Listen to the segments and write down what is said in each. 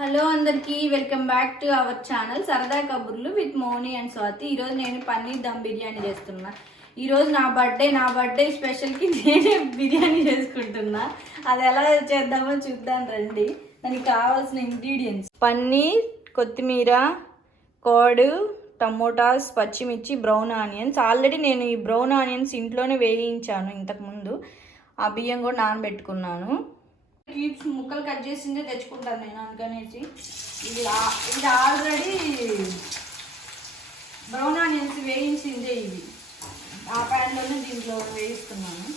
Hello అందరికీ welcome back to our channel సరదా కబుర్లు విత్ మోని అండ్ స్వాతి. ఈరోజు నేను పన్నీర్ దమ్ బిర్యానీ చేస్తున్నా. ఈరోజు నా బర్త్డే స్పెషల్కి నేనే బిర్యానీ చేసుకుంటున్నా. అది ఎలా చేద్దామో చూద్దాం రండి. దానికి కావాల్సిన ఇంగ్రీడియంట్స్: పన్నీర్, కొత్తిమీర, కోడ్, టమోటాస్, పచ్చిమిర్చి, బ్రౌన్ ఆనియన్స్. ఆల్రెడీ నేను ఈ బ్రౌన్ ఆనియన్స్ ఇంట్లోనే వేయించాను ఇంతకుముందు. ఆ బియ్యం కూడా నానబెట్టుకున్నాను. క్యూబ్స్ ముక్కలు కట్ చేసిందే తెచ్చుకుంటాను నేను, అందుకనేసి ఇది ఆల్రెడీ బ్రౌన్ ఆనియన్స్ వేయించిందే. ఇవి ఆ ప్యాన్లోనే దీంట్లో వేయిస్తున్నాను.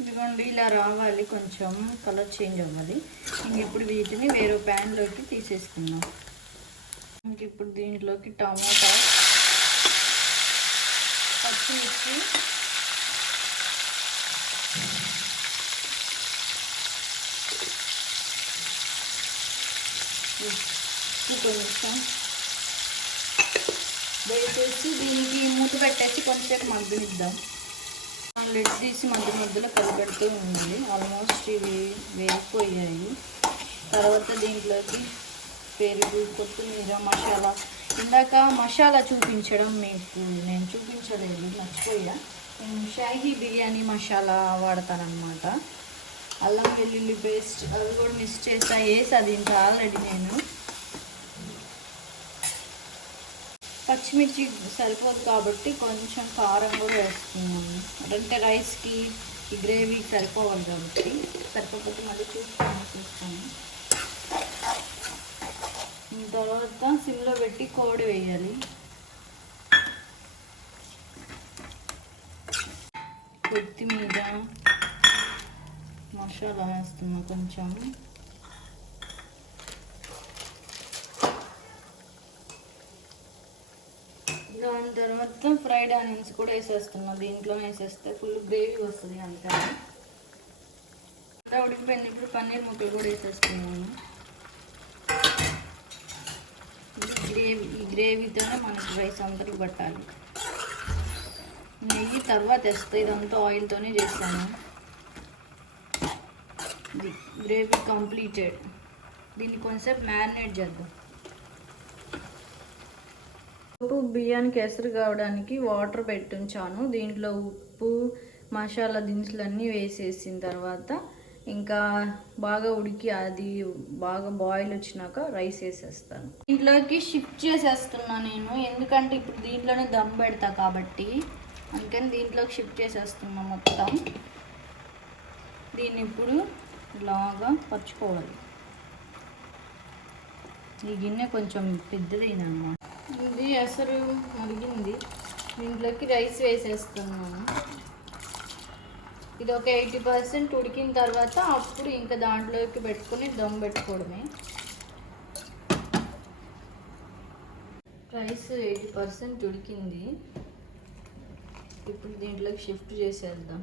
ఇదిగోండి, ఇలా రావాలి, కొంచెం కలర్ చేంజ్ అవ్వాలి. ఇప్పుడు వీటిని వేరే ప్యాన్లోకి తీసేసుకున్నాం. ఇప్పుడు దీంట్లోకి టమాటా, పచ్చిమిర్చి, కొంచెం వేసేసి దీనికి మూత పెట్టేసి కొంచెంసేపు మగ్గనిద్దాం. లెడ్ తీసి మధ్యలో కలిపెడుతూ ఉంది. ఆల్మోస్ట్ ఇవి వేగిపోయాయి. తర్వాత దీంట్లోకి పెరుగు, కొత్తిమీర, మసాలా. ఇందాక మసాలా చూపించడం మీకు నేను చూపించలేదు, మర్చిపోయా. నేను షాహీ బిర్యానీ మసాలా వాడతానమాట. అల్లం వెల్లుల్లి పేస్ట్ అది కూడా మిక్స్ చేస్తా, వేసి అది ఇంకా ఆల్రెడీ నేను. పచ్చిమిర్చి సరిపోదు కాబట్టి కొంచెం కారం కూడా వేస్తున్నాను. అంటే రైస్కి ఈ గ్రేవీకి సరిపోవాలి కాబట్టి. సరిపోతే మళ్ళీ చూస్తాను. తర్వాత సిమ్లో పెట్టి కోడి వేయాలి. కొత్తిమీర, మసాలా వేస్తున్నా కొంచెం. దాని తర్వాత ఫ్రైడ్ ఆనియన్స్ కూడా వేసేస్తున్నా. దీంట్లో వేసేస్తే ఫుల్ గ్రేవీ వస్తుంది. అందుకని ఉడికిపోయింది. ఇప్పుడు పన్నీర్ ముక్కలు కూడా వేసేస్తున్నాను. ఈ గ్రేవీతోనే మనకి రైస్ అందరికి పట్టాలి. నెయ్యి తర్వాత వేస్తాయి. ఇదంతా ఆయిల్తోనే చేస్తాను. Gravy completed. దీన్ని కొంచెం మ్యారినేట్ చేద్దాం. బియ్యానికి ఎసరు కావడానికి వాటర్ పెట్టించాను. దీంట్లో ఉప్పు, మసాలా దినుసులన్నీ వేసేసిన తర్వాత ఇంకా బాగా ఉడికి అది బాగా బాయిల్ వచ్చినాక రైస్ వేసేస్తాను. దీంట్లోకి షిఫ్ట్ చేసేస్తున్నా నేను, ఎందుకంటే ఇప్పుడు దీంట్లోనే దమ్ పెడతా కాబట్టి. అందుకని దీంట్లోకి షిఫ్ట్ చేసేస్తున్నా మొత్తం. దీన్ని ఇప్పుడు ఇలాగా పరుచుకోవాలి. ఈ గిన్నె కొంచెం పెద్దదైందన్నమాట. ఇది ఎసరు మరిగింది. దీంట్లోకి రైస్ వేసేస్తున్నాను. ఇది ఒక 80% ఉడికిన తర్వాత అప్పుడు ఇంకా దాంట్లోకి పెట్టుకొని దమ్ పెట్టుకోవడమే. రైస్ 80% ఉడికింది. ఇప్పుడు దీంట్లోకి షిఫ్ట్ చేసేద్దాం.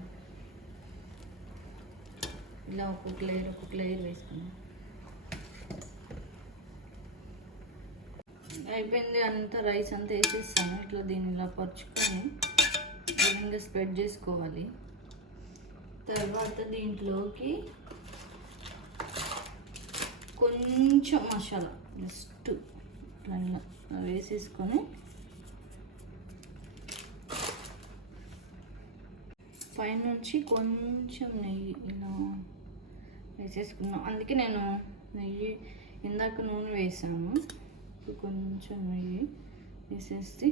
ఇలా ఒక్కొక్క లేయర్ వేసుకుందాం. అయిపోయింది. అంతా రైస్ అంతా వేసేస్తాను. ఇట్లా దీన్ని ఇలా పరుచుకొని విధంగా స్ప్రెడ్ చేసుకోవాలి. తర్వాత దీంట్లోకి కొంచెం మసాలా జస్ట్ ఇట్లా వేసేసుకొని పైనుంచి కొంచెం నెయ్యి ఇలా వేసేసుకున్నాం. అందుకే నేను నెయ్యి ఇందాక నూనె వేసాను. కొంచెం నెయ్యి వేసేసి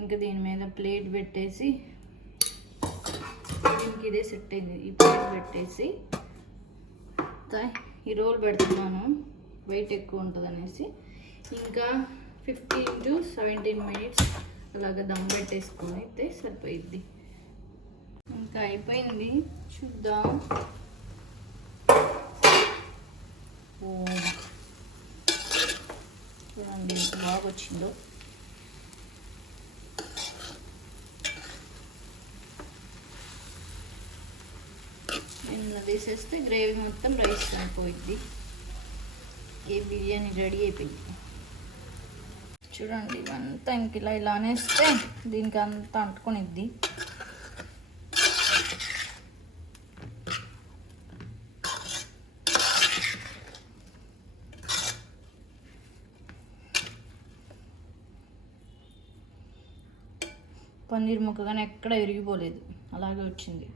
ఇంకా దీని మీద ప్లేట్ పెట్టేసి, దీనికి ఇదే సెట్ అయింది. ఈ ప్లేట్ పెట్టేసి ఈ రోల్ పెడుతున్నాను. వెయిట్ ఎక్కువ ఉంటుంది అనేసి. ఇంకా 15 to 17 minutes అలాగ దమ్ పెట్టేసుకొని అయితే సరిపోయిద్ది. ఇంకా అయిపోయింది, చూద్దాం. చూడండి ఎంత బాగా వచ్చిందో. ఇలా తీసేస్తే గ్రేవీ మొత్తం రైస్ అయిపోయింది. ఏ బిర్యానీ రెడీ అయిపోయింది. చూడండి ఇవంతా ఇంక ఇలా అనేస్తే దీనికి అంతా అంటుకొనిద్ది. పన్నీర్ ముక్క కానీ ఎక్కడ విరిగిపోలేదు, అలాగే వచ్చింది.